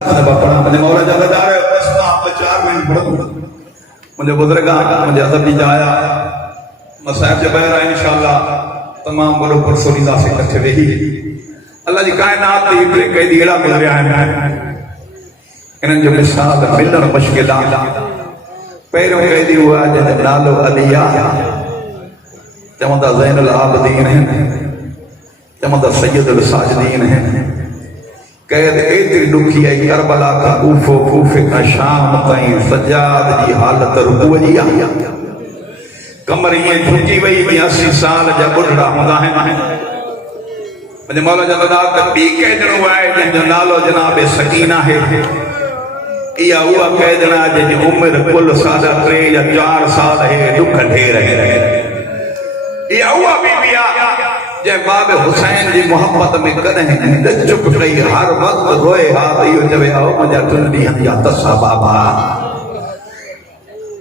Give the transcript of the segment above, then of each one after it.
मुझे मौला जगदार है बस आप 4 मिनट पढ़ो मुझे बुजुर्ग मुझे अदब दी जाया मसाहब जब है इंशाअल्लाह तमाम बड़ो परसोनी दा से इकट्ठे रही अल्लाह जी कायनात दी इतने कई दीड़ा गुजरिया है इन्हन जो मिसाल मिलन मुश्किल पैरों कई दी हुआ जन नालो अलिया चमदा ज़ैनुल आबिदीन है चमदा सैयदुल साजिदीन है कैद एतरी दुखी है करबला का कूफे का शाम ताईं सज्जाद जी हालत रुकू जी आ कमर ये झुकी वही 80 साल जा बुढ़ड़ा हुंदा है मुझे मौला जल्लाद त बी कैदणो आहे जंहिंजो नालो जनाब सकीना है इहा उहा कैदणा जंहिंजी उम्र कुल 3.5 या 4 साल है दुख ढेर है इहा उहा बीबी आहे जै बाब हुसैन जी मोहब्बत में कदें चुप कई हर वक्त रोए हा इहो चवे आओ मुंहिंजा 3 ॾींहंनि जा तसा बाबा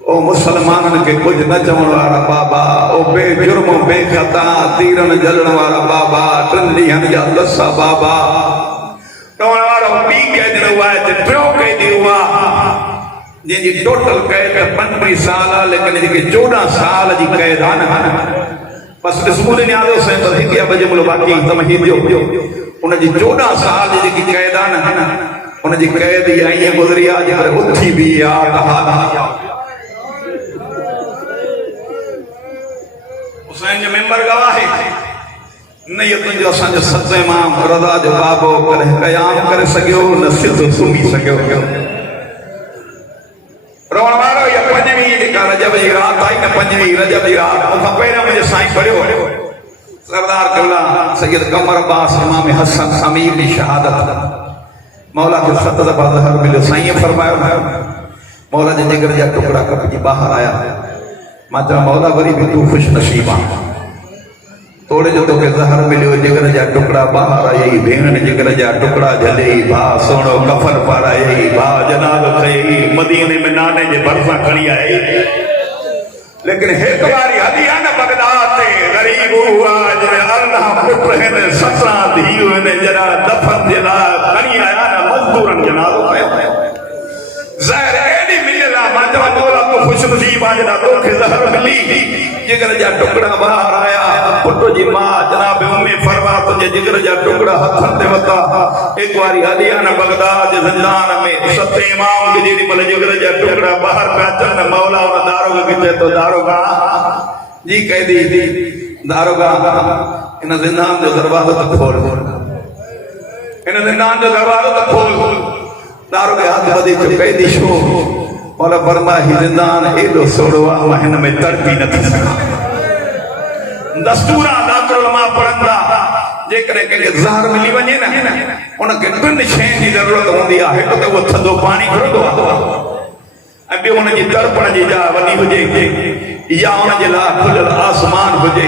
ओ मुसलमानन के कुछ न चवण वारा बाबा ओ बेजुर्म बेखता तीरन जलण वारा बाबा 3 ॾींहंनि जा तसा बाबा चवण वारो ॿी कैद न हुआ ते टियों कैद हुआ जंहिंजी टोटल कैद 35 साल आहे लेकिन जेके 14 साल जी कैद आहे न बस स्कूल ने आलो से तो हिकिया बजे मुलो बाकी तमहीद जो उन जी 14 साल जी की कैद आहे न उन जी कैद आई गुजरी आज पर उठी भी आ कहा हुसैन जो मेंबर गवाह है नहीं तुझो असां जो सत इमाम रज़ा जो बाबो करे क़याम करे सकियो न सिद्ध सुमी सकियो रोण वारो या 5वीं जेका रजब जी रात आई न 5वीं रजब जी रात मूंखां पहिरियों मुंहिंजे साईं पढ़ियो सरदार क़िबला सैयद कमर अब्बास इमाम हसन समीर जी शहादत मौला के 7 दफ़ा ज़हर मिलियो साईं फरमायो मौला जे जिगर जा टुकड़ा कपजी ॿाहिरि आया मां चयो मौला वरी भी तू खुश नसीब आहे तोड़े जो तोखे ज़हर मिलियो जिगर जा टुकड़ा ॿाहिरि आई भेण जिगर जा टुकड़ा झले भाउ सोनो कफन पाराई भाउ जनाज़ो खई मदीने में नाने जे भरिसां खणी आई लेकिन एक बारी हदी आहे न बगदाद ते गरीब हुआ जिने अल्लाह पुट हिन 17 धीउ हिन जरा दफन जे लाइ खणी आया न मज़दूरन जनाज़ो कयो ज़हर एडी मिलियल आहे मां चवां मौला तूं खुश नसीब आहे जॾहिं तोखे ज़हर मिली जिगर जा टुकड़ा ॿाहिरि आया पुट जी मां जनाब उम्मे फरमा तुंहिंजे जिगर जा टुकड़ा हथनि ते वता हिकु वारी हली आहे न बगदाद जे ज़िंदान में 7 इमाम खे जेॾी महिल जिगर जा टुकड़ा ॿाहिरि पिया अचनि न मौला उन दारोगा खे चए थो दारोगा जी कैदी दारोगा इन ज़िंदान जो दरवाज़ो त खोल इन ज़िंदान जो दरवाज़ो त खोल दारोगा हथ वधी चयो कैदी छो मौला फरमाया ही ज़िंदान एॾो सोढ़ो आहे मां हिन में तड़पी नथी सघां दस्तूर दाखिल उलमा पढ़ंदा जेकॾहिं कंहिंखे ज़हर मिली वञे न उनखे 3 शयुनि जी ज़रूरत हूंदी आहे हिकु त उहो थधो पाणी घुरंदो आहे ऐं ॿियो हुनजी तड़पण जी जाइ वॾी हुजे या हुनजे लाइ खुलियल आसमान हुजे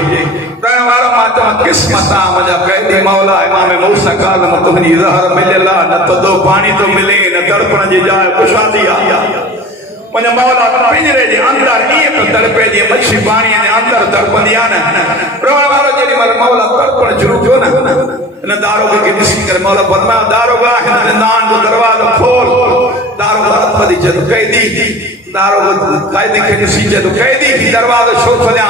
करण वारो मां चवां क़िस्मत आहे मुंहिंजा कैदी मौला इमाम मूसा काज़िम तुंहिंजी ज़हर मिलियल आहे न थधो पाणी थो मिले न तड़पण जी जाइ कुशादी आहे मुंहिंजा मौला पिंजरे जे अंदर ईअं थो तड़पे जीअं मच्छी पाणीअ जे अंदर तड़पंदी आहे न रोअण वारो जेॾी महिल मौला तड़पण शुरू थियो न हिन दारोगे खे ॾिसी करे मौला फरमायो दारोगा हिन ज़िंदान जो दरवाज़ो खोल दारोगा हथ वधी चए थो कैदी दारोगो कैदी खे ॾिसी चए थो कैदी ही दरवाज़ो छो खोलियां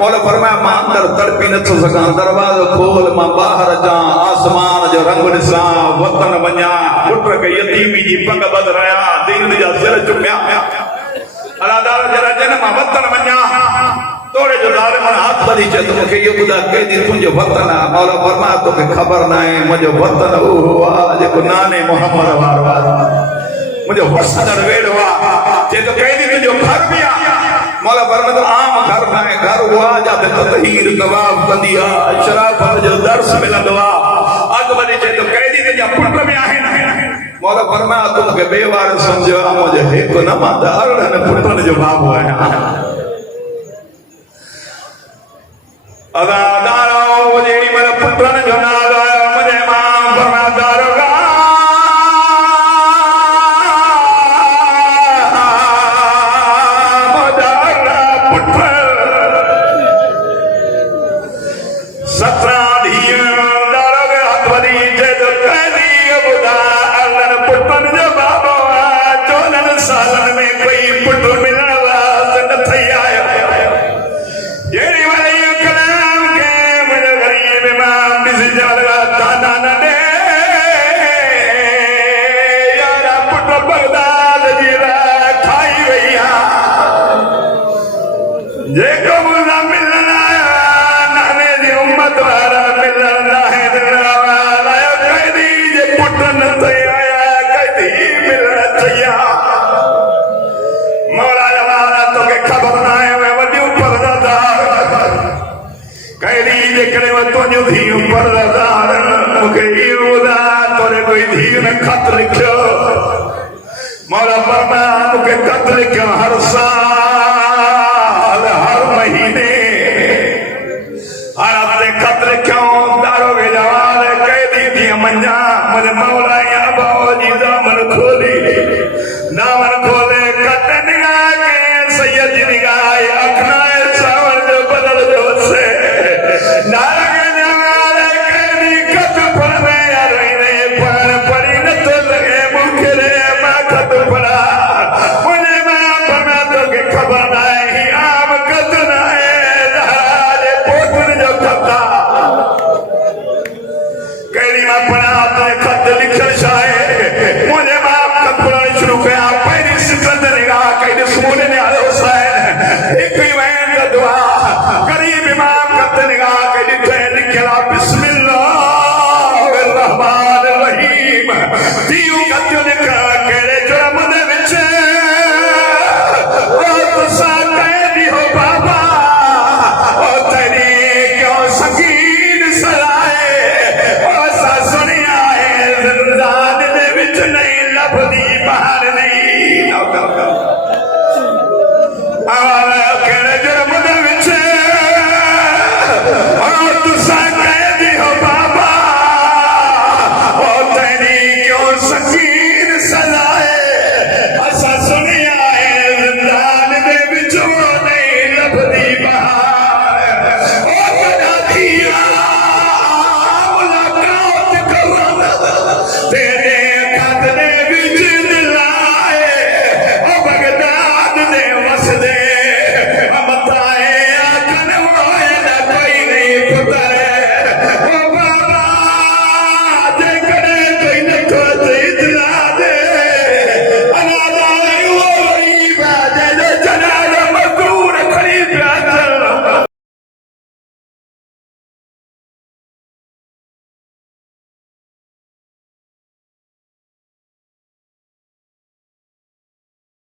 मौला फरमायो मां अंदर तड़पी नथो सघां दरवाज़ो खोल मां ॿाहिरि अचां आसमान जो रंग ॾिसां वतन वञां पुट खे यतीमी जी पंग बदिरायां दीन जा सिर चुमियां अलादार जरा जन मां वतन वञां तोड़े जो दार मन हाथ वधी चए थो मूंखे इहो ॿुधाए कैदी तुंहिंजो वतन आहे मौला फरमायो तोखे ख़बर न आहे मुंहिंजो वतन उहो आहे जेको नाने मोहम्मद वारो आहे मुंहिंजो वसंदड़ वेड़ो आहे चए थो कैदी तुंहिंजो घर बि आहे मौला फरमायो आम घर न आहे घर उहो आहे जिते ततहीर तवाफ़ कंदी आहे शराफ़त जो दर्स मिलंदो आहे अॻु वधी चए थो कैदी तुंहिंजा पुट बि आहिनि मौला फरमायो तूं मूंखे बेवार सम्झो आहे मुंहिंजो हिकु न मां त अरिड़हनि पुटनि जो बाबू आहियां अदादारो जेॾी महिल पुटनि जो नालो आयो मुंहिंजे इमाम फरमायो दारोगा पुट 17 धीउ दारोगे हथ वधी चए थो कैदी ॿुधाए अरिड़हनि पुटनि जो परमाम के कत्ल क्यों हर साल हर महीने हर हफ्ते कत्ल क्यों दारो के जवान कैदी थी मंजा मुझे मौला या बाबूजी दामन खोली दामन खोले कत्ल निगाह के सैयद निगाह अखनाए सावन जो बदल जो से नारग जवान कैदी कत्ल पर में अरे पर परी न तो लगे मुखरे मां कत्ल पड़ा मुझे मां बना तो के खबर नहीं आम कत्ल नहीं जहाज पोतर जो कत्ता कैदी मां पड़ा तो खत लिखल शाये मुझे मां कत्ल शुरू किया पहली सिद्दत निगाह कैदी सुने ने आलो हुसैन एक ही वैन का दुआ करीब इमाम कत्ल निगाह कैदी थे लिखला बिस्मिल्लाहिर रहमानिर रहीम दियो कत्ल निगाह केड़े जुर्म दे विच ओ तुसा कैदी हो बाबा ओ तेरी क्यों सकीन सलाए ओ सा सुनिया है जिंदान दे विच नहीं लभदी बाहर नहीं